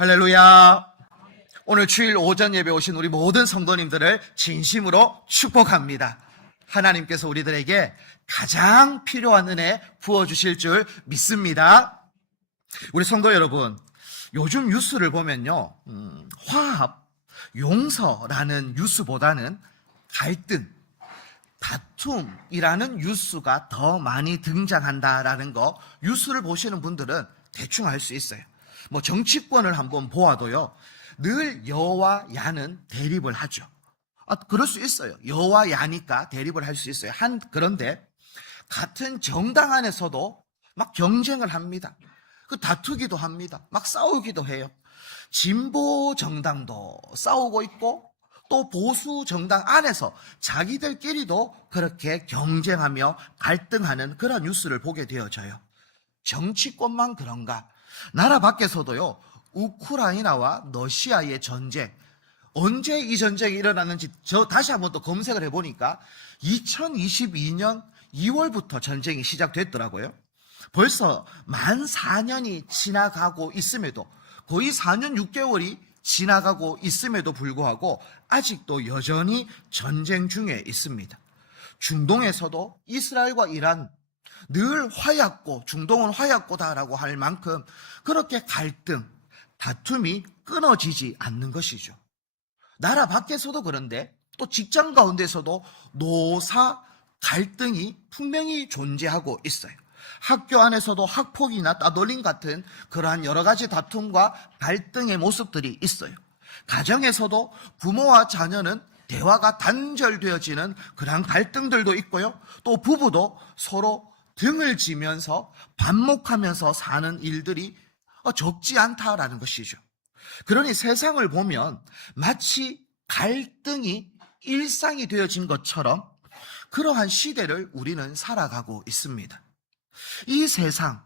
할렐루야. 오늘 주일 오전 예배 오신 우리 모든 성도님들을 진심으로 축복합니다. 하나님께서 우리들에게 가장 필요한 은혜 부어주실 줄 믿습니다. 우리 성도 여러분, 요즘 뉴스를 보면요, 화합, 용서라는 뉴스보다는 갈등, 다툼이라는 뉴스가 더 많이 등장한다라는 거, 뉴스를 보시는 분들은 대충 알 수 있어요. 뭐 정치권을 한번 보아도요, 늘 여와 야는 대립을 하죠. 그럴 수 있어요. 여와 야니까 대립을 할 수 있어요. 그런데 같은 정당 안에서도 막 경쟁을 합니다. 다투기도 합니다. 막 싸우기도 해요. 진보 정당도 싸우고 있고, 또 보수 정당 안에서 자기들끼리도 그렇게 경쟁하며 갈등하는 그런 뉴스를 보게 되어져요. 정치권만 그런가? 나라 밖에서도요, 우크라이나와 러시아의 전쟁, 언제 이 전쟁이 일어났는지 다시 한번 또 검색을 해보니까 2022년 2월부터 전쟁이 시작됐더라고요. 벌써 만 4년이 지나가고 있음에도, 거의 4년 6개월이 지나가고 있음에도 불구하고 아직도 여전히 전쟁 중에 있습니다. 중동에서도 이스라엘과 이란, 늘 화약고, 중동은 화약고다라고 할 만큼 그렇게 갈등, 다툼이 끊어지지 않는 것이죠. 나라 밖에서도 그런데 또 직장 가운데서도 노사 갈등이 분명히 존재하고 있어요. 학교 안에서도 학폭이나 따돌림 같은 그러한 여러 가지 다툼과 갈등의 모습들이 있어요. 가정에서도 부모와 자녀는 대화가 단절되어지는 그러한 갈등들도 있고요. 또 부부도 서로 등을 지면서 반목하면서 사는 일들이 적지 않다라는 것이죠. 그러니 세상을 보면 마치 갈등이 일상이 되어진 것처럼 그러한 시대를 우리는 살아가고 있습니다. 이 세상,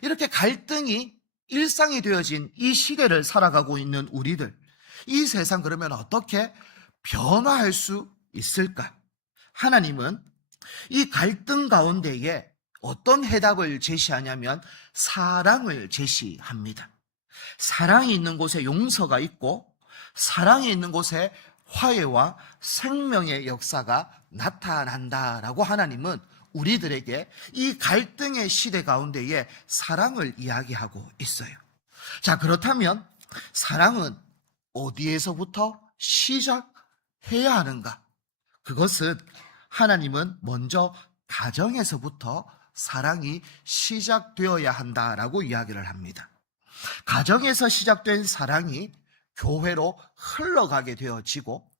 이렇게 갈등이 일상이 되어진 이 시대를 살아가고 있는 우리들, 이 세상 그러면 어떻게 변화할 수 있을까? 하나님은 이 갈등 가운데에 어떤 해답을 제시하냐면 사랑을 제시합니다. 사랑이 있는 곳에 용서가 있고, 사랑이 있는 곳에 화해와 생명의 역사가 나타난다라고 하나님은 우리들에게 이 갈등의 시대 가운데에 사랑을 이야기하고 있어요. 자, 그렇다면 사랑은 어디에서부터 시작해야 하는가? 그것은 하나님은 먼저 가정에서부터 사랑이 시작되어야 한다라고 이야기를 합니다. 가정에서 시작된 사랑이 교회로 흘러가게 되어지고,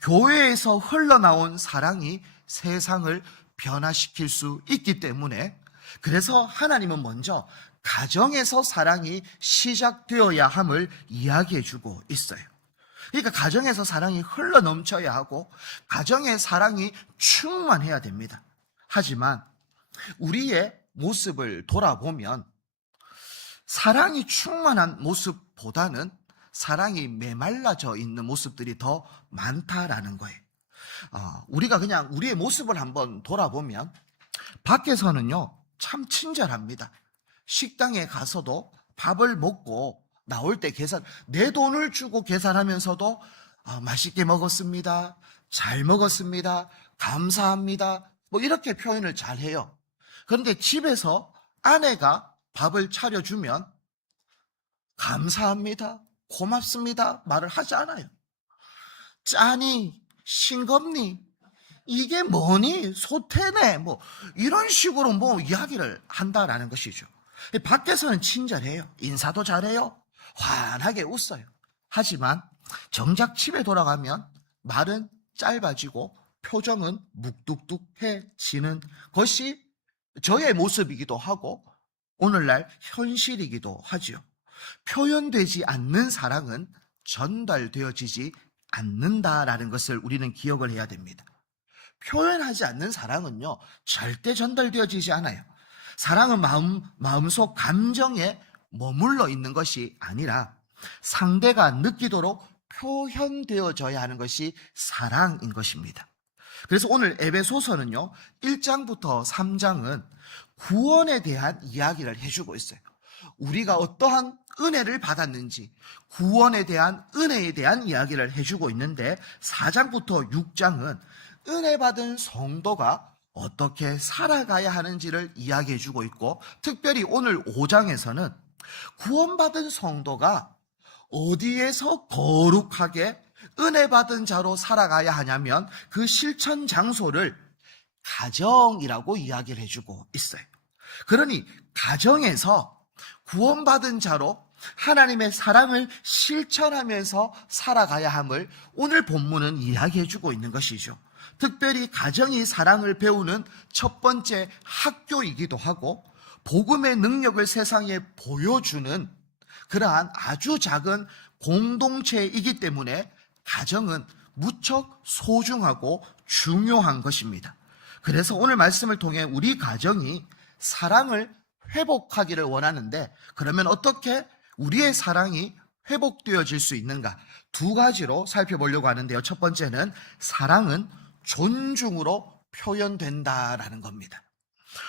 교회에서 흘러나온 사랑이 세상을 변화시킬 수 있기 때문에, 그래서 하나님은 먼저 가정에서 사랑이 시작되어야 함을 이야기해 주고 있어요. 그러니까 가정에서 사랑이 흘러 넘쳐야 하고 가정의 사랑이 충만해야 됩니다. 하지만 우리의 모습을 돌아보면 사랑이 충만한 모습보다는 사랑이 메말라져 있는 모습들이 더 많다라는 거예요. 우리가 그냥 우리의 모습을 한번 돌아보면 밖에서는요 참 친절합니다. 식당에 가서도 밥을 먹고 나올 때 내 돈을 주고 계산하면서도 맛있게 먹었습니다, 잘 먹었습니다, 감사합니다, 뭐 이렇게 표현을 잘 해요. 그런데 집에서 아내가 밥을 차려주면 감사합니다, 고맙습니다 말을 하지 않아요. 짜니, 싱겁니, 이게 뭐니, 소태네, 뭐 이런 식으로 뭐 이야기를 한다라는 것이죠. 밖에서는 친절해요. 인사도 잘해요. 환하게 웃어요. 하지만 정작 집에 돌아가면 말은 짧아지고 표정은 묵뚝뚝해지는 것이 저의 모습이기도 하고 오늘날 현실이기도 하죠. 표현되지 않는 사랑은 전달되어지지 않는다라는 것을 우리는 기억을 해야 됩니다. 표현하지 않는 사랑은요 절대 전달되어지지 않아요. 사랑은 마음속 감정에 머물러 있는 것이 아니라 상대가 느끼도록 표현되어져야 하는 것이 사랑인 것입니다. 그래서 오늘 에베소서는요 1장부터 3장은 구원에 대한 이야기를 해주고 있어요. 우리가 어떠한 은혜를 받았는지, 구원에 대한 은혜에 대한 이야기를 해주고 있는데 4장부터 6장은 은혜 받은 성도가 어떻게 살아가야 하는지를 이야기해주고 있고, 특별히 오늘 5장에서는 구원받은 성도가 어디에서 거룩하게 은혜 받은 자로 살아가야 하냐면 그 실천 장소를 가정이라고 이야기를 해주고 있어요. 그러니 가정에서 구원받은 자로 하나님의 사랑을 실천하면서 살아가야 함을 오늘 본문은 이야기해주고 있는 것이죠. 특별히 가정이 사랑을 배우는 첫 번째 학교이기도 하고 복음의 능력을 세상에 보여주는 그러한 아주 작은 공동체이기 때문에 가정은 무척 소중하고 중요한 것입니다. 그래서 오늘 말씀을 통해 우리 가정이 사랑을 회복하기를 원하는데, 그러면 어떻게 우리의 사랑이 회복되어질 수 있는가? 두 가지로 살펴보려고 하는데요. 첫 번째는 사랑은 존중으로 표현된다라는 겁니다.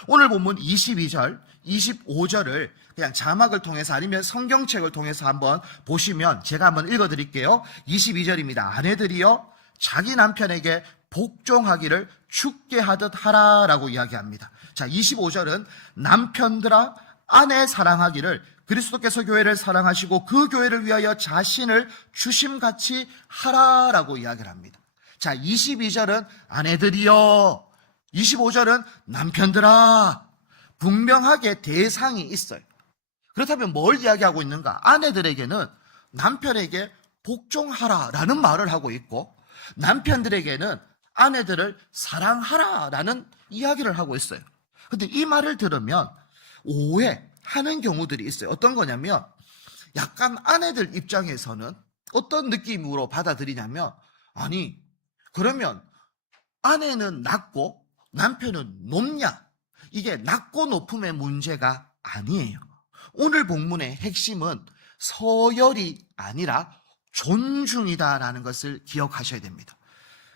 오늘 본문 22절, 25절을 그냥 자막을 통해서 아니면 성경책을 통해서 한번 보시면 제가 한번 읽어드릴게요. 22절입니다. 아내들이여 자기 남편에게 복종하기를 죽게 하듯 하라라고 이야기합니다. 자, 25절은 남편들아 아내 사랑하기를 그리스도께서 교회를 사랑하시고 그 교회를 위하여 자신을 주심같이 하라라고 이야기를 합니다. 자, 22절은 아내들이여, 25절은 남편들아. 분명하게 대상이 있어요. 그렇다면 뭘 이야기하고 있는가? 아내들에게는 남편에게 복종하라라는 말을 하고 있고, 남편들에게는 아내들을 사랑하라라는 이야기를 하고 있어요. 근데 이 말을 들으면 오해하는 경우들이 있어요. 어떤 거냐면 약간 아내들 입장에서는 어떤 느낌으로 받아들이냐면, 아니 그러면 아내는 낮고 남편은 높냐? 이게 낮고 높음의 문제가 아니에요. 오늘 본문의 핵심은 서열이 아니라 존중이다라는 것을 기억하셔야 됩니다.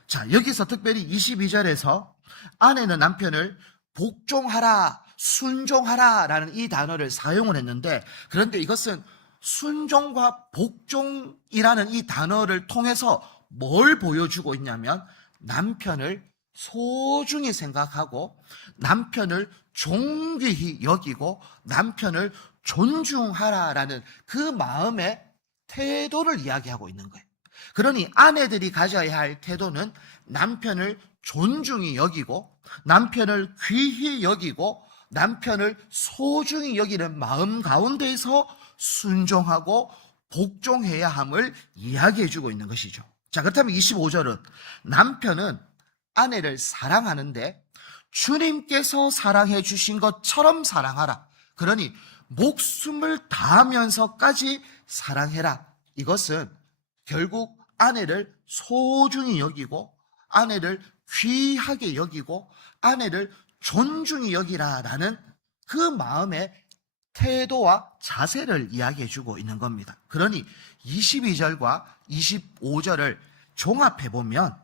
자, 여기서 특별히 22절에서 아내는 남편을 복종하라, 순종하라라는 이 단어를 사용을 했는데, 그런데 이것은 순종과 복종이라는 이 단어를 통해서 뭘 보여주고 있냐면 남편을 소중히 생각하고 남편을 존귀히 여기고 남편을 존중하라라는 그 마음의 태도를 이야기하고 있는 거예요. 그러니 아내들이 가져야 할 태도는 남편을 존중히 여기고 남편을 귀히 여기고 남편을 소중히 여기는 마음 가운데에서 순종하고 복종해야 함을 이야기해 주고 있는 것이죠. 자, 그렇다면 25절은 남편은 아내를 사랑하는데 주님께서 사랑해 주신 것처럼 사랑하라. 그러니 목숨을 다하면서까지 사랑해라. 이것은 결국 아내를 소중히 여기고 아내를 귀하게 여기고 아내를 존중히 여기라라는 그 마음의 태도와 자세를 이야기해 주고 있는 겁니다. 그러니 22절과 25절을 종합해 보면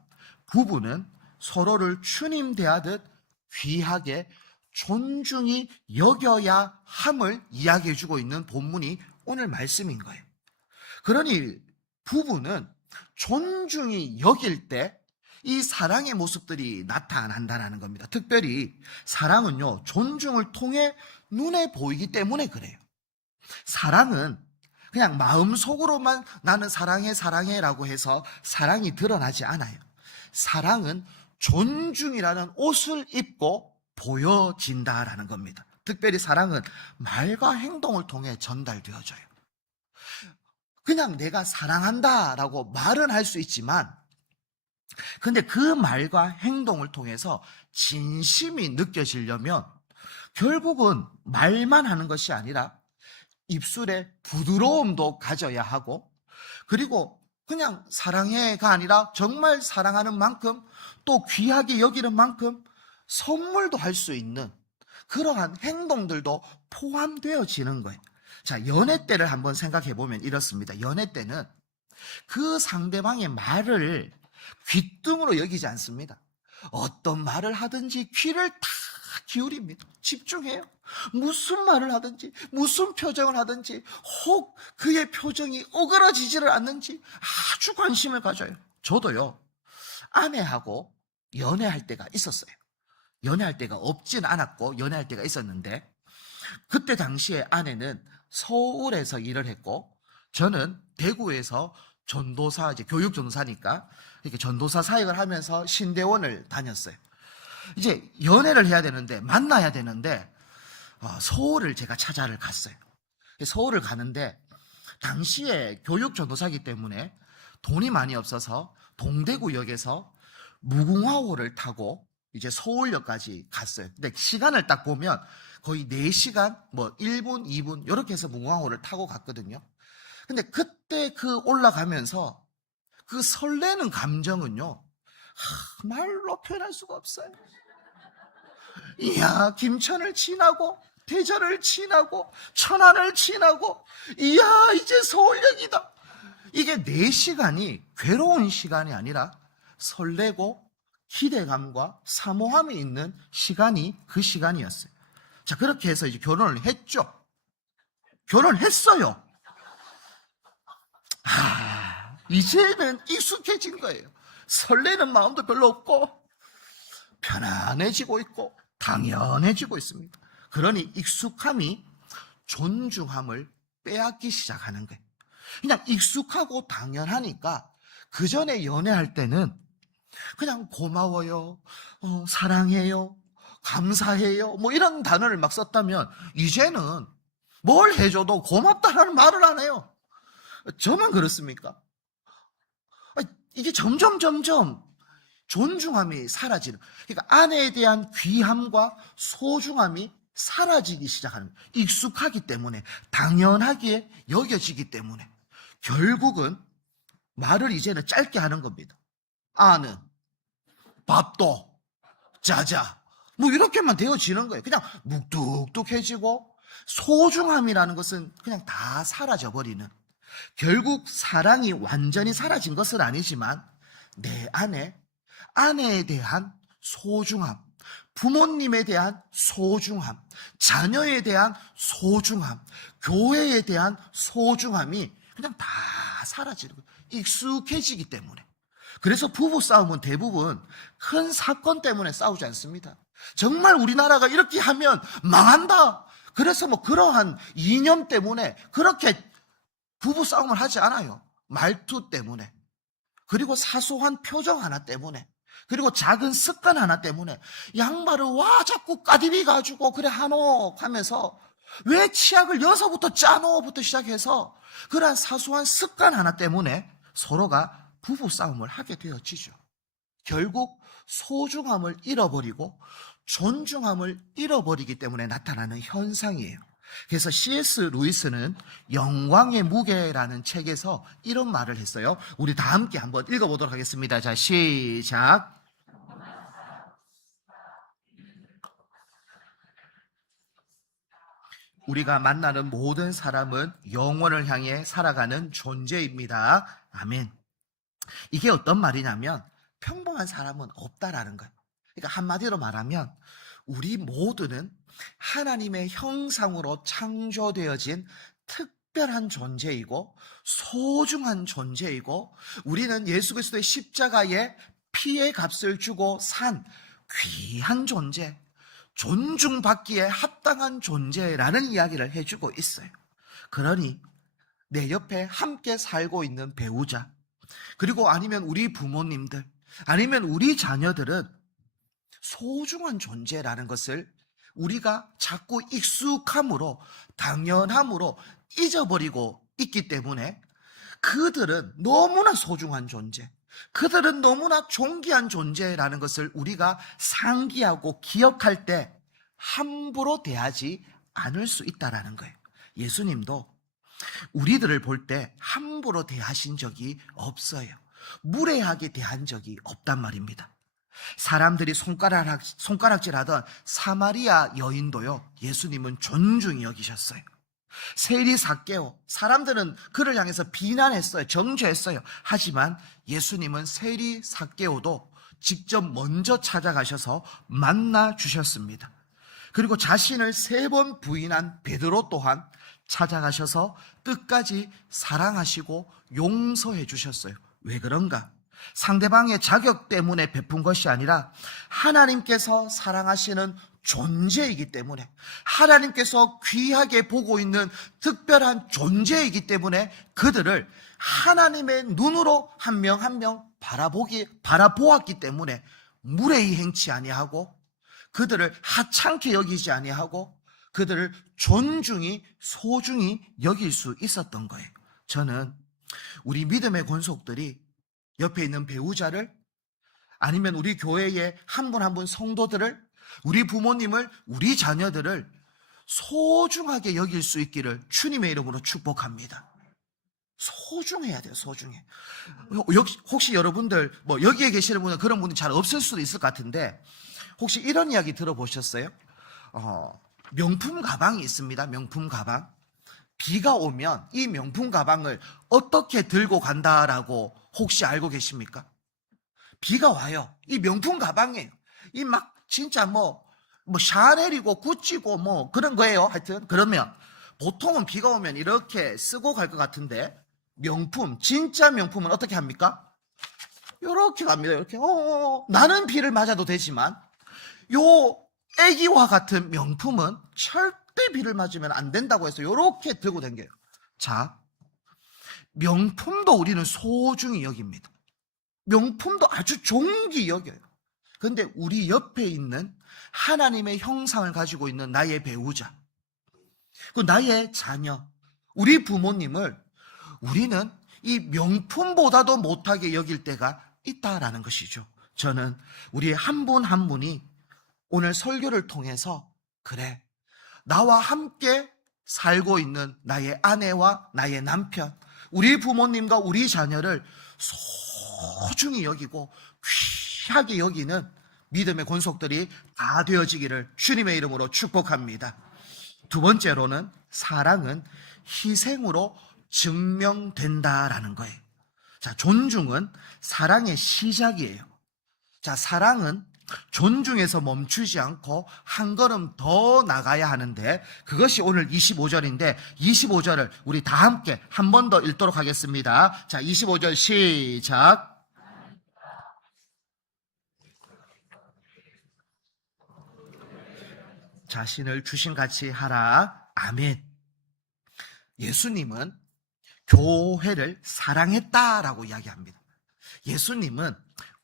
부부는 서로를 주님 대하듯 귀하게 존중히 여겨야 함을 이야기해 주고 있는 본문이 오늘 말씀인 거예요. 그러니 부부는 존중히 여길 때 이 사랑의 모습들이 나타난다는 겁니다. 특별히 사랑은요, 존중을 통해 눈에 보이기 때문에 그래요. 사랑은 그냥 마음속으로만 나는 사랑해 사랑해라고 해서 사랑이 드러나지 않아요. 사랑은 존중이라는 옷을 입고 보여진다라는 겁니다. 특별히 사랑은 말과 행동을 통해 전달되어져요. 그냥 내가 사랑한다라고 말은 할 수 있지만 근데 그 말과 행동을 통해서 진심이 느껴지려면 결국은 말만 하는 것이 아니라 입술에 부드러움도 가져야 하고, 그리고 그냥 사랑해가 아니라 정말 사랑하는 만큼 또 귀하게 여기는 만큼 선물도 할 수 있는 그러한 행동들도 포함되어지는 거예요. 자, 연애 때를 한번 생각해 보면 이렇습니다. 연애 때는 그 상대방의 말을 귀뚱으로 여기지 않습니다. 어떤 말을 하든지 귀를 다 기울입니다. 집중해요. 무슨 말을 하든지 무슨 표정을 하든지 혹 그의 표정이 오그라지지를 않는지 아주 관심을 가져요. 저도요, 아내하고 연애할 때가 있었어요. 연애할 때가 없진 않았고 연애할 때가 있었는데, 그때 당시에 아내는 서울에서 일을 했고 저는 대구에서 전도사, 이제 교육 전도사니까 이렇게 전도사 사역을 하면서 신대원을 다녔어요. 이제 연애를 해야 되는데, 만나야 되는데 서울을 제가 찾아를 갔어요. 서울을 가는데 당시에 교육 전도사이기 때문에 돈이 많이 없어서 동대구역에서 무궁화호를 타고 이제 서울역까지 갔어요. 근데 시간을 딱 보면 거의 4시간, 뭐 1분, 2분 이렇게 해서 무궁화호를 타고 갔거든요. 근데 그때 그 올라가면서 그 설레는 감정은요, 말로 표현할 수가 없어요. 이야, 김천을 지나고 대전을 지나고 천안을 지나고, 이야, 이제 서울역이다. 이게 4시간이 괴로운 시간이 아니라 설레고 기대감과 사모함이 있는 시간이 그 시간이었어요. 자, 그렇게 해서 이제 결혼을 했죠. 결혼을 했어요. 이제는 익숙해진 거예요. 설레는 마음도 별로 없고 편안해지고 있고 당연해지고 있습니다. 그러니 익숙함이 존중함을 빼앗기 시작하는 거예요. 그냥 익숙하고 당연하니까 그 전에 연애할 때는 그냥 고마워요, 사랑해요, 감사해요, 뭐 이런 단어를 막 썼다면 이제는 뭘 해줘도 고맙다라는 말을 안 해요. 저만 그렇습니까? 이게 점점 존중함이 사라지는, 그러니까 아내에 대한 귀함과 소중함이 사라지기 시작하는 거예요. 익숙하기 때문에, 당연하게 여겨지기 때문에 결국은 말을 이제는 짧게 하는 겁니다. 아는, 밥도, 자자, 뭐 이렇게만 되어지는 거예요. 그냥 묵뚝뚝해지고 소중함이라는 것은 그냥 다 사라져버리는, 결국 사랑이 완전히 사라진 것은 아니지만 내 안에 아내에 대한 소중함, 부모님에 대한 소중함, 자녀에 대한 소중함, 교회에 대한 소중함이 그냥 다 사라지는 거예요. 익숙해지기 때문에. 그래서 부부싸움은 대부분 큰 사건 때문에 싸우지 않습니다. 정말 우리나라가 이렇게 하면 망한다, 그래서 뭐 그러한 이념 때문에 그렇게 부부싸움을 하지 않아요. 말투 때문에, 그리고 사소한 표정 하나 때문에, 그리고 작은 습관 하나 때문에 양말을 와 자꾸 까디비 가지고 그래 하노 하면서, 왜 치약을 여서부터 짜노부터 시작해서 그러한 사소한 습관 하나 때문에 서로가 부부싸움을 하게 되어지죠. 결국 소중함을 잃어버리고 존중함을 잃어버리기 때문에 나타나는 현상이에요. 그래서 C.S. 루이스는 영광의 무게라는 책에서 이런 말을 했어요. 우리 다 함께 한번 읽어보도록 하겠습니다. 자, 시작. 우리가 만나는 모든 사람은 영원을 향해 살아가는 존재입니다. 아멘. 이게 어떤 말이냐면 평범한 사람은 없다라는 거예요. 그러니까 한마디로 말하면 우리 모두는 하나님의 형상으로 창조되어진 특별한 존재이고 소중한 존재이고, 우리는 예수 그리스도의 십자가에 피의 값을 주고 산 귀한 존재, 존중받기에 합당한 존재라는 이야기를 해주고 있어요. 그러니 내 옆에 함께 살고 있는 배우자, 그리고 아니면 우리 부모님들, 아니면 우리 자녀들은 소중한 존재라는 것을 우리가 자꾸 익숙함으로, 당연함으로 잊어버리고 있기 때문에 그들은 너무나 소중한 존재, 그들은 너무나 존귀한 존재라는 것을 우리가 상기하고 기억할 때 함부로 대하지 않을 수 있다는 거예요. 예수님도 우리들을 볼 때 함부로 대하신 적이 없어요. 무례하게 대한 적이 없단 말입니다. 사람들이 손가락질하던 사마리아 여인도요, 예수님은 존중히 여기셨어요. 세리 삭개오, 사람들은 그를 향해서 비난했어요. 정죄했어요. 하지만 예수님은 세리 삭개오도 직접 먼저 찾아가셔서 만나 주셨습니다. 그리고 자신을 3번 부인한 베드로 또한 찾아가셔서 끝까지 사랑하시고 용서해 주셨어요. 왜 그런가? 상대방의 자격 때문에 베푼 것이 아니라 하나님께서 사랑하시는 존재이기 때문에, 하나님께서 귀하게 보고 있는 특별한 존재이기 때문에 그들을 하나님의 눈으로 한 명 한 명 바라보았기 때문에 무례히 행치 아니하고, 그들을 하찮게 여기지 아니하고, 그들을 존중히 소중히 여길 수 있었던 거예요. 저는 우리 믿음의 권속들이 옆에 있는 배우자를, 아니면 우리 교회의 한 분 한 분 성도들을, 우리 부모님을, 우리 자녀들을 소중하게 여길 수 있기를 주님의 이름으로 축복합니다. 소중해야 돼요. 소중해. 혹시 여러분들 여기에 계시는 분은 그런 분이 잘 없을 수도 있을 것 같은데, 혹시 이런 이야기 들어보셨어요? 명품 가방이 있습니다. 명품 가방. 비가 오면 이 명품 가방을 어떻게 들고 간다라고 혹시 알고 계십니까? 비가 와요. 이 명품 가방이에요. 이 막 진짜 샤넬이고 구찌고 그런 거예요. 하여튼 그러면 보통은 비가 오면 이렇게 쓰고 갈 것 같은데, 명품, 진짜 명품은 어떻게 합니까? 이렇게 갑니다. 이렇게. 나는 비를 맞아도 되지만 요 애기와 같은 명품은 절대 비를 맞으면 안 된다고 해서 이렇게 들고 다녀요. 자, 명품도 우리는 소중히 여깁니다. 명품도 아주 존귀히 여겨요. 그런데 우리 옆에 있는 하나님의 형상을 가지고 있는 나의 배우자, 그 나의 자녀, 우리 부모님을 우리는 이 명품보다도 못하게 여길 때가 있다라는 것이죠. 저는 우리 한 분 한 분이 오늘 설교를 통해서, 그래, 나와 함께 살고 있는 나의 아내와 나의 남편, 우리 부모님과 우리 자녀를 소중히 여기고 귀하게 여기는 믿음의 권속들이 다 되어지기를 주님의 이름으로 축복합니다. 두 번째로는 사랑은 희생으로 증명된다라는 거예요. 자, 존중은 사랑의 시작이에요. 자, 사랑은 존중에서 멈추지 않고 한 걸음 더 나가야 하는데, 그것이 오늘 25절인데 25절을 우리 다 함께 한 번 더 읽도록 하겠습니다. 자, 25절 시작. 자신을 주신같이 하라. 아멘. 예수님은 교회를 사랑했다라고 이야기합니다. 예수님은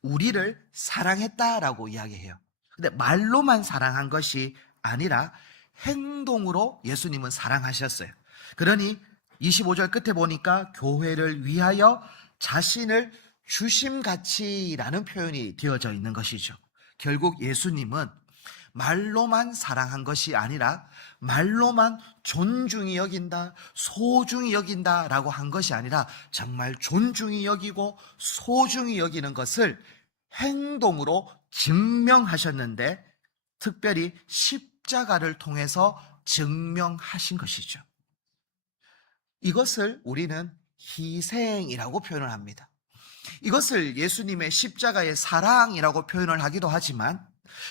우리를 사랑했다라고 이야기해요. 근데 말로만 사랑한 것이 아니라 행동으로 예수님은 사랑하셨어요. 그러니 25절 끝에 보니까 교회를 위하여 자신을 주심같이라는 표현이 되어져 있는 것이죠. 결국 예수님은 말로만 사랑한 것이 아니라 말로만 존중히 여긴다, 소중히 여긴다라고 한 것이 아니라 정말 존중히 여기고 소중히 여기는 것을 행동으로 증명하셨는데, 특별히 십자가를 통해서 증명하신 것이죠. 이것을 우리는 희생이라고 표현을 합니다. 이것을 예수님의 십자가의 사랑이라고 표현을 하기도 하지만,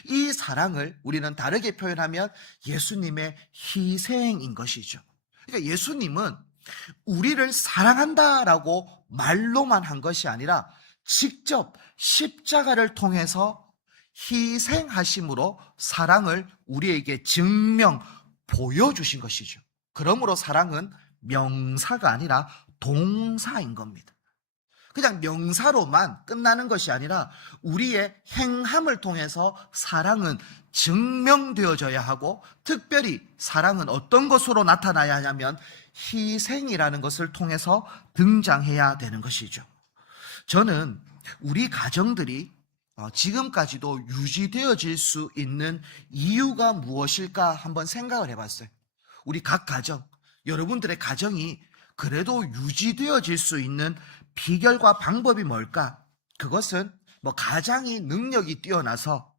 이 사랑을 우리는 다르게 표현하면 예수님의 희생인 것이죠. 그러니까 예수님은 우리를 사랑한다라고 말로만 한 것이 아니라 직접 십자가를 통해서 희생하심으로 사랑을 우리에게 증명, 보여주신 것이죠. 그러므로 사랑은 명사가 아니라 동사인 겁니다. 그냥 명사로만 끝나는 것이 아니라 우리의 행함을 통해서 사랑은 증명되어져야 하고, 특별히 사랑은 어떤 것으로 나타나야 하냐면 희생이라는 것을 통해서 등장해야 되는 것이죠. 저는 우리 가정들이 지금까지도 유지되어질 수 있는 이유가 무엇일까 한번 생각을 해봤어요. 우리 각 가정, 여러분들의 가정이 그래도 유지되어질 수 있는 비결과 방법이 뭘까? 그것은 가장이 능력이 뛰어나서,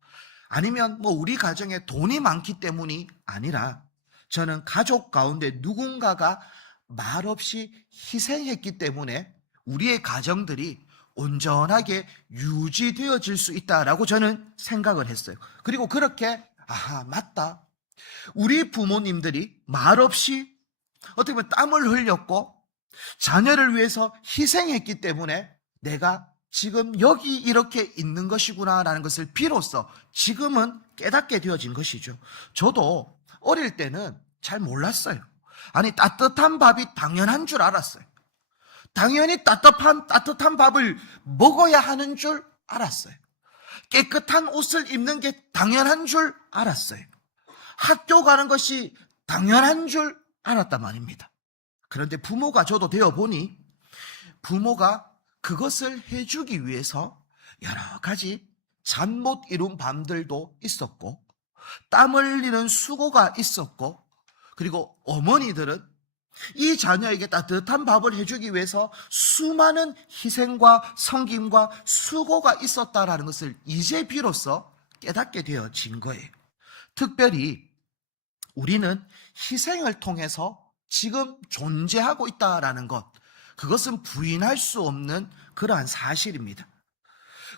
아니면 우리 가정에 돈이 많기 때문이 아니라, 저는 가족 가운데 누군가가 말없이 희생했기 때문에 우리의 가정들이 온전하게 유지되어질 수 있다라고 저는 생각을 했어요. 그리고 그렇게 맞다, 우리 부모님들이 말없이 어떻게 보면 땀을 흘렸고 자녀를 위해서 희생했기 때문에 내가 지금 여기 이렇게 있는 것이구나라는 것을 비로소 지금은 깨닫게 되어진 것이죠. 저도 어릴 때는 잘 몰랐어요. 아니, 따뜻한 밥이 당연한 줄 알았어요. 당연히 따뜻한 밥을 먹어야 하는 줄 알았어요. 깨끗한 옷을 입는 게 당연한 줄 알았어요. 학교 가는 것이 당연한 줄 알았단 말입니다. 그런데 부모가 저도 되어 보니 부모가 그것을 해주기 위해서 여러 가지 잠 못 이룬 밤들도 있었고 땀 흘리는 수고가 있었고 그리고 어머니들은 이 자녀에게 따뜻한 밥을 해주기 위해서 수많은 희생과 섬김과 수고가 있었다라는 것을 이제 비로소 깨닫게 되어진 거예요. 특별히 우리는 희생을 통해서 지금 존재하고 있다라는 것, 그것은 부인할 수 없는 그러한 사실입니다.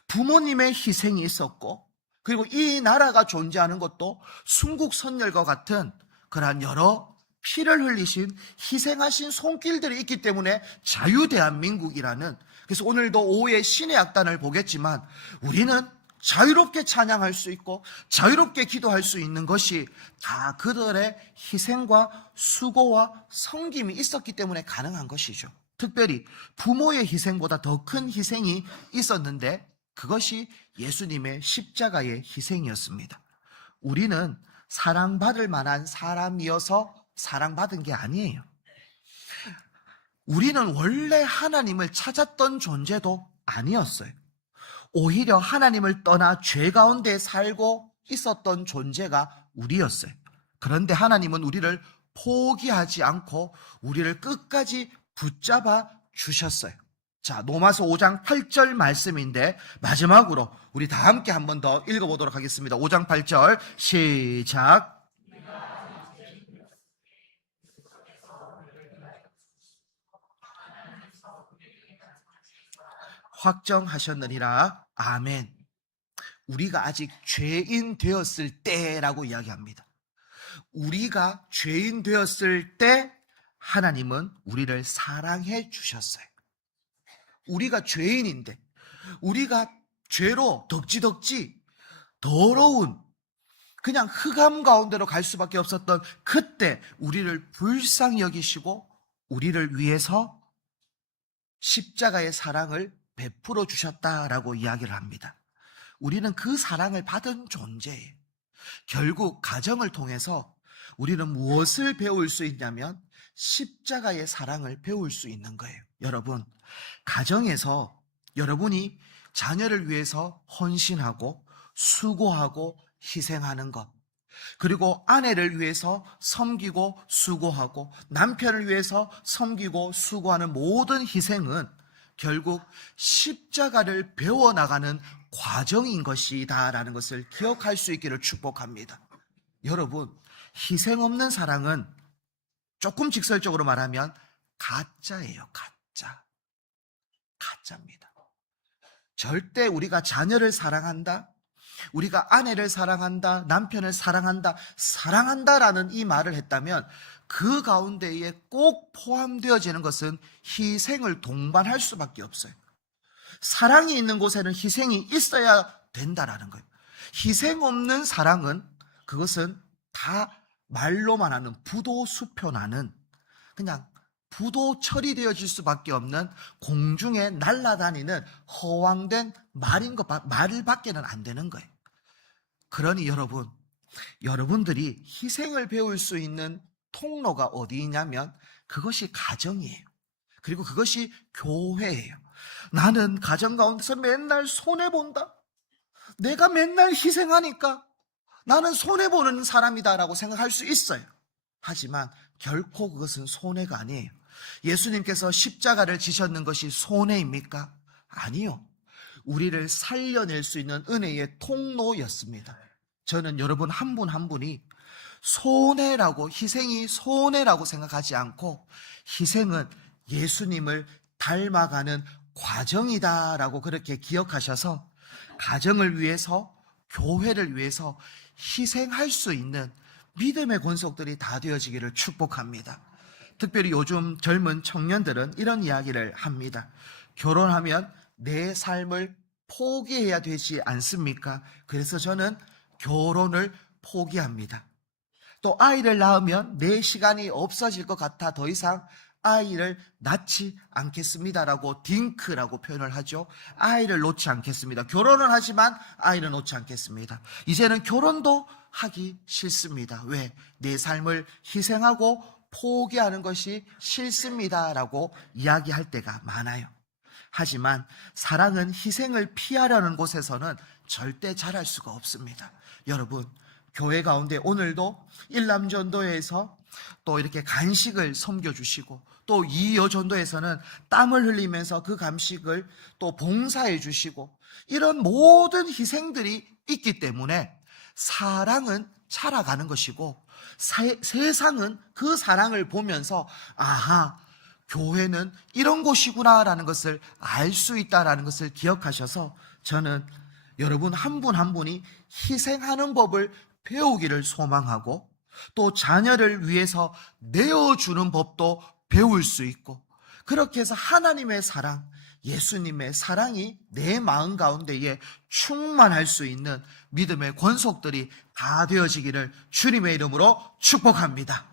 부모님의 희생이 있었고 그리고 이 나라가 존재하는 것도 순국선열과 같은 그러한 여러 피를 흘리신 희생하신 손길들이 있기 때문에 자유대한민국이라는, 그래서 오늘도 오후에 신의 악단을 보겠지만 우리는 자유롭게 찬양할 수 있고 자유롭게 기도할 수 있는 것이 다 그들의 희생과 수고와 섬김이 있었기 때문에 가능한 것이죠. 특별히 부모의 희생보다 더 큰 희생이 있었는데 그것이 예수님의 십자가의 희생이었습니다. 우리는 사랑받을 만한 사람이어서 사랑받은 게 아니에요. 우리는 원래 하나님을 찾았던 존재도 아니었어요. 오히려 하나님을 떠나 죄 가운데 살고 있었던 존재가 우리였어요. 그런데 하나님은 우리를 포기하지 않고 우리를 끝까지 붙잡아 주셨어요. 자, 로마서 5장 8절 말씀인데 마지막으로 우리 다 함께 한 번 더 읽어보도록 하겠습니다. 5장 8절 시작. 확정하셨느니라. 아멘. 우리가 아직 죄인 되었을 때라고 이야기합니다. 우리가 죄인 되었을 때 하나님은 우리를 사랑해 주셨어요. 우리가 죄인인데 우리가 죄로 덕지덕지 더러운 그냥 흑암 가운데로 갈 수밖에 없었던 그때 우리를 불쌍히 여기시고 우리를 위해서 십자가의 사랑을 베풀어 주셨다라고 이야기를 합니다. 우리는 그 사랑을 받은 존재예요. 결국 가정을 통해서 우리는 무엇을 배울 수 있냐면 십자가의 사랑을 배울 수 있는 거예요. 여러분, 가정에서 여러분이 자녀를 위해서 헌신하고 수고하고 희생하는 것, 그리고 아내를 위해서 섬기고 수고하고 남편을 위해서 섬기고 수고하는 모든 희생은 결국 십자가를 배워나가는 과정인 것이다라는 것을 기억할 수 있기를 축복합니다. 여러분, 희생 없는 사랑은 조금 직설적으로 말하면 가짜예요. 가짜입니다. 절대 우리가 자녀를 사랑한다, 우리가 아내를 사랑한다, 남편을 사랑한다라는 이 말을 했다면 그 가운데에 꼭 포함되어지는 것은 희생을 동반할 수밖에 없어요. 사랑이 있는 곳에는 희생이 있어야 된다라는 거예요. 희생 없는 사랑은 그것은 다 말로만 하는 부도수표나는 그냥 부도 처리되어질 수밖에 없는 공중에 날아다니는 허황된 말을 밖에는 안 되는 거예요. 그러니 여러분들이 희생을 배울 수 있는 통로가 어디 있냐면 그것이 가정이에요. 그리고 그것이 교회예요. 나는 가정 가운데서 맨날 손해본다, 내가 맨날 희생하니까 나는 손해보는 사람이다라고 생각할 수 있어요. 하지만 결코 그것은 손해가 아니에요. 예수님께서 십자가를 지셨는 것이 손해입니까? 아니요. 우리를 살려낼 수 있는 은혜의 통로였습니다. 저는 여러분 한 분 한 분이 손해라고, 희생이 손해라고 생각하지 않고 희생은 예수님을 닮아가는 과정이다라고 그렇게 기억하셔서 가정을 위해서, 교회를 위해서 희생할 수 있는 믿음의 권속들이 다 되어지기를 축복합니다. 특별히 요즘 젊은 청년들은 이런 이야기를 합니다. 결혼하면 내 삶을 포기해야 되지 않습니까? 그래서 저는 결혼을 포기합니다. 또 아이를 낳으면 내 시간이 없어질 것 같아 더 이상 아이를 낳지 않겠습니다라고 딩크라고 표현을 하죠. 아이를 놓지 않겠습니다. 결혼은 하지만 아이를 놓지 않겠습니다. 이제는 결혼도 하기 싫습니다. 왜? 내 삶을 희생하고 포기하는 것이 싫습니다라고 이야기할 때가 많아요. 하지만 사랑은 희생을 피하려는 곳에서는 절대 잘할 수가 없습니다. 여러분, 교회 가운데 오늘도 일남전도회에서 또 이렇게 간식을 섬겨주시고 또 이여전도에서는 땀을 흘리면서 그 간식을 또 봉사해 주시고 이런 모든 희생들이 있기 때문에 사랑은 자라가는 것이고 세상은 그 사랑을 보면서 아하, 교회는 이런 곳이구나라는 것을 알 수 있다라는 것을 기억하셔서 저는 여러분 한 분 한 분이 희생하는 법을 배우기를 소망하고 또 자녀를 위해서 내어주는 법도 배울 수 있고 그렇게 해서 하나님의 사랑, 예수님의 사랑이 내 마음 가운데에 충만할 수 있는 믿음의 권속들이 다 되어지기를 주님의 이름으로 축복합니다.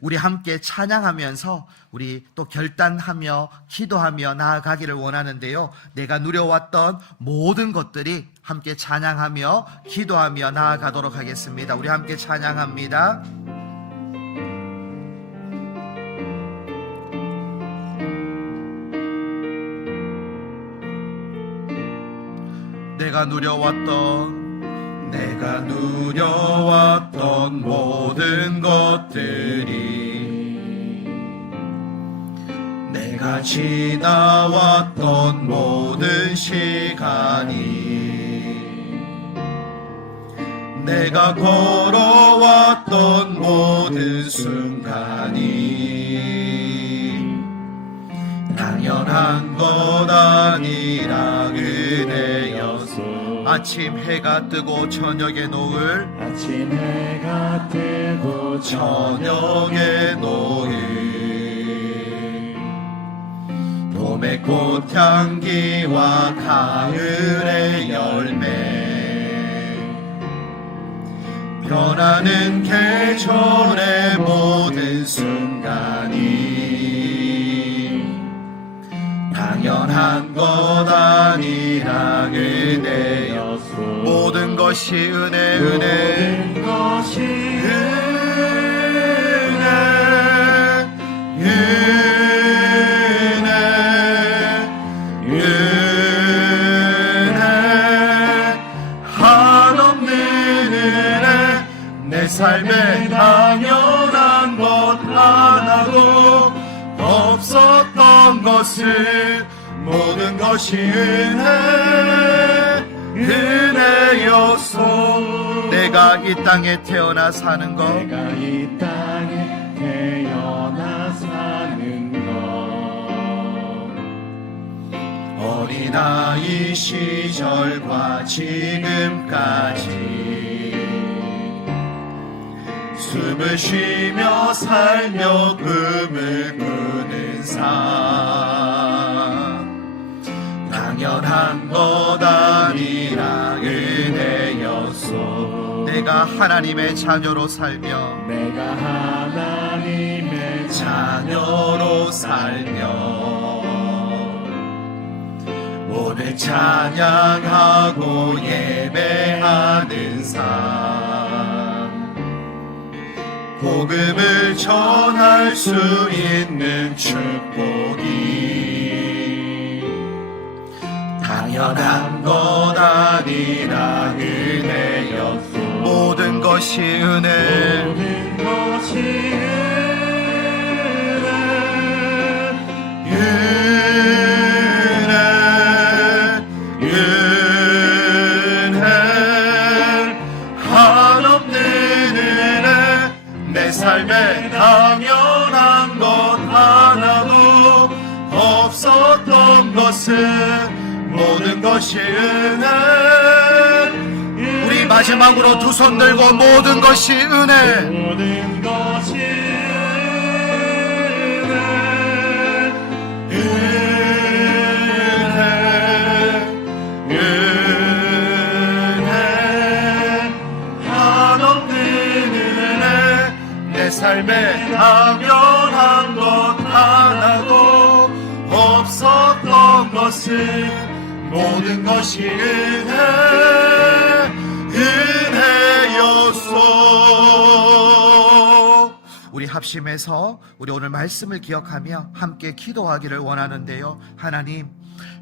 우리 함께 찬양하면서 우리 또 결단하며 기도하며 나아가기를 원하는데요. 내가 누려왔던 모든 것들이 함께 찬양하며 기도하며 나아가도록 하겠습니다. 우리 함께 찬양합니다. 내가 누려왔던 모든 것들이 내가 지나왔던 모든 시간이 내가 걸어왔던 모든 순간이 당연한 것 아니라 은혜였소. 아침 해가 뜨고 저녁에 노을 봄의 꽃향기와 가을의 열매 변하는 계절의 모든 순간이 당연한 것 아니라 은혜였소. 모든 것이 은혜 한없는 은혜 내 삶에 당연한 것 하나도 없었던 것을 모든 것이 은혜였소. 내가 이 땅에 태어나 사는 것 어린아이 시절과 지금까지 숨을 쉬며 살며 꿈을 꾸는 삶 당연한 것 아니라 은혜였소. 내가 하나님의 자녀로 살며 오늘 찬양하고 예배하는 삶 복음을 전할 수 있는 축복이 당연한 것 아니라 은혜였소. 모든 것이 은혜 한없는 은혜 내 삶에 당연한 것 하나도 없었던 것은 모든 것이 은혜. 우리 마지막으로 두 손 들고 모든 것이 은혜, 모든 것이 은혜 한없는 은혜 내 삶에 당연한 것 하나도 없었던 것은 모든 것이 은혜였소. 우리 합심해서 우리 오늘 말씀을 기억하며 함께 기도하기를 원하는데요. 하나님,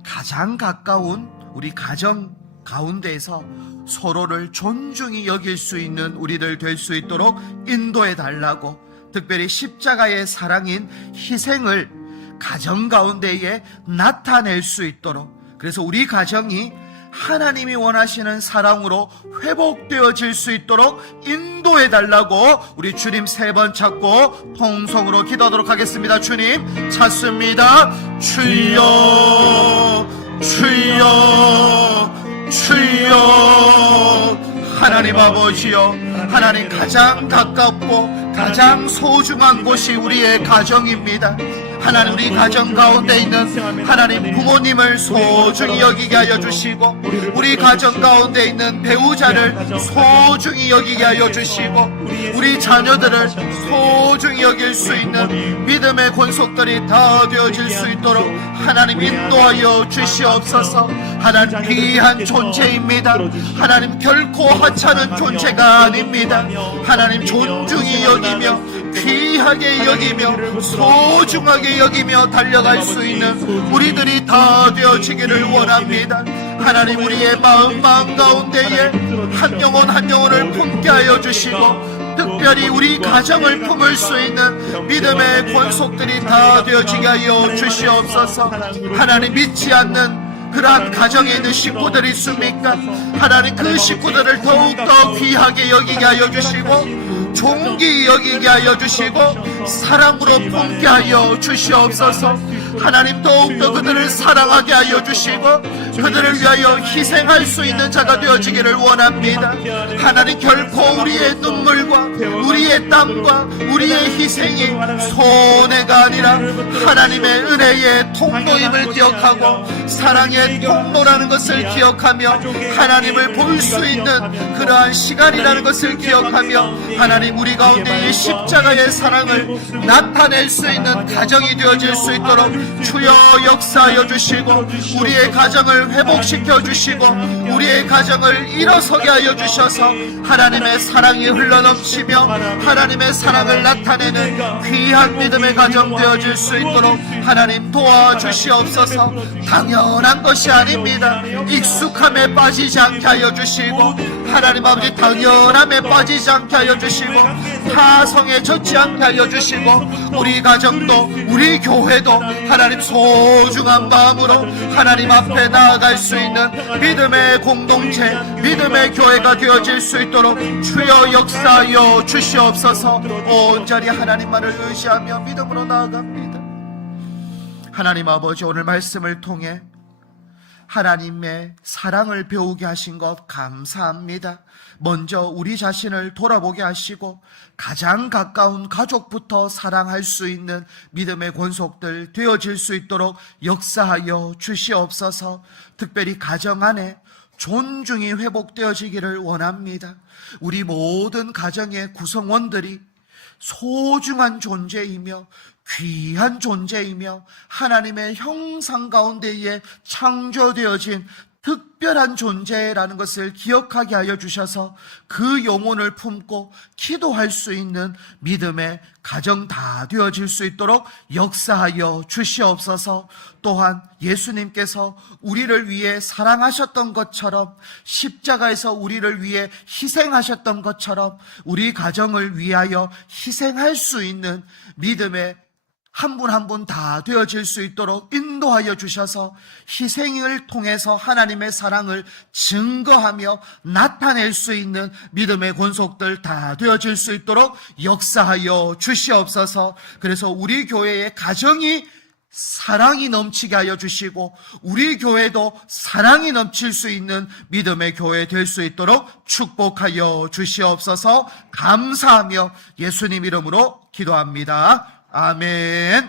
가장 가까운 우리 가정 가운데에서 서로를 존중히 여길 수 있는 우리들 될 수 있도록 인도해 달라고, 특별히 십자가의 사랑인 희생을 가정 가운데에 나타낼 수 있도록, 그래서 우리 가정이 하나님이 원하시는 사랑으로 회복되어질 수 있도록 인도해 달라고 우리 주님 3번 찾고 통성으로 기도하도록 하겠습니다. 주님 찾습니다. 주여 주여 주여. 하나님 아버지여, 하나님 가장 가깝고 가장 소중한 곳이 우리의 가정입니다. 하나님, 우리 가정 가운데 있는 하나님 부모님을 소중히 여기게 하여 주시고, 우리 가정 가운데 있는 배우자를 소중히 여기게 하여 주시고, 우리 자녀들을 소중히 여길 수 있는 믿음의 권속들이 다 되어질 수 있도록 하나님 인도하여 주시옵소서. 하나님, 귀한 존재입니다. 하나님, 결코 하찮은 존재가 아닙니다. 하나님, 존중히 여기며 귀하게 여기며 소중하게 여기며 달려갈 수 있는 우리들이 다 되어지기를 원합니다. 하나님, 우리의 마음 가운데에 한 영혼 한 영혼을 품게 하여 주시고, 특별히 우리 가정을 품을 수 있는 믿음의 권속들이 다 되어지게 하여 주시옵소서. 하나님, 믿지 않는 그러한 가정에 있는 식구들이 있습니까? 하나님, 그 식구들을 더욱더 귀하게 여기게 하여 주시고, 존귀 여기게 하여 주시고, 사랑으로 품게 하여 주시옵소서. 하나님, 더욱더 그들을 사랑하게 하여 주시고, 그들을 위하여 희생할 수 있는 자가 되어지기를 원합니다. 하나님, 결코 우리의 눈물과 우리의 땀과 우리의 희생이 손해가 아니라 하나님의 은혜의 통로임을 기억하고, 사랑의 통로라는 것을 기억하며 하나님을 볼 수 있는 그러한 시간이라는 것을 기억하며, 하나님, 우리 가운데 이 십자가의 사랑을 나타낼 수 있는 가정이 되어질 수 있도록 주여 역사하여 주시고, 우리의 가정을 회복시켜 주시고, 우리의 가정을 일어서게 하여 주셔서 하나님의 사랑이 흘러넘치며 하나님의 사랑을 나타내는 귀한 믿음의 가정 되어질 수 있도록 하나님 도와주시옵소서. 당연한 것이 아닙니다. 익숙함에 빠지지 않게 하여 주시고, 하나님 아버지, 당연함에 빠지지 않게 하여 주시고, 타성에 젖지 않게 하여 주시고, 우리 가정도 우리 교회도 하나님 소중한 마음으로 하나님 앞에 나아갈 수 있는 믿음의 공동체, 믿음의 교회가 되어질 수 있도록 주여 역사하여 주시옵소서. 온전히 하나님만을 의지하며 믿음으로 나아갑니다. 하나님 아버지, 오늘 말씀을 통해 하나님의 사랑을 배우게 하신 것 감사합니다. 먼저 우리 자신을 돌아보게 하시고 가장 가까운 가족부터 사랑할 수 있는 믿음의 권속들 되어질 수 있도록 역사하여 주시옵소서. 특별히 가정 안에 존중이 회복되어지기를 원합니다. 우리 모든 가정의 구성원들이 소중한 존재이며 귀한 존재이며 하나님의 형상 가운데에 창조되어진 특별한 존재라는 것을 기억하게 하여 주셔서 그 영혼을 품고 기도할 수 있는 믿음의 가정 다 되어질 수 있도록 역사하여 주시옵소서. 또한 예수님께서 우리를 위해 사랑하셨던 것처럼, 십자가에서 우리를 위해 희생하셨던 것처럼 우리 가정을 위하여 희생할 수 있는 믿음의 한 분 한 분 다 되어질 수 있도록 인도하여 주셔서 희생을 통해서 하나님의 사랑을 증거하며 나타낼 수 있는 믿음의 권속들 다 되어질 수 있도록 역사하여 주시옵소서. 그래서 우리 교회의 가정이 사랑이 넘치게 하여 주시고 우리 교회도 사랑이 넘칠 수 있는 믿음의 교회 될 수 있도록 축복하여 주시옵소서. 감사하며 예수님 이름으로 기도합니다. 아멘.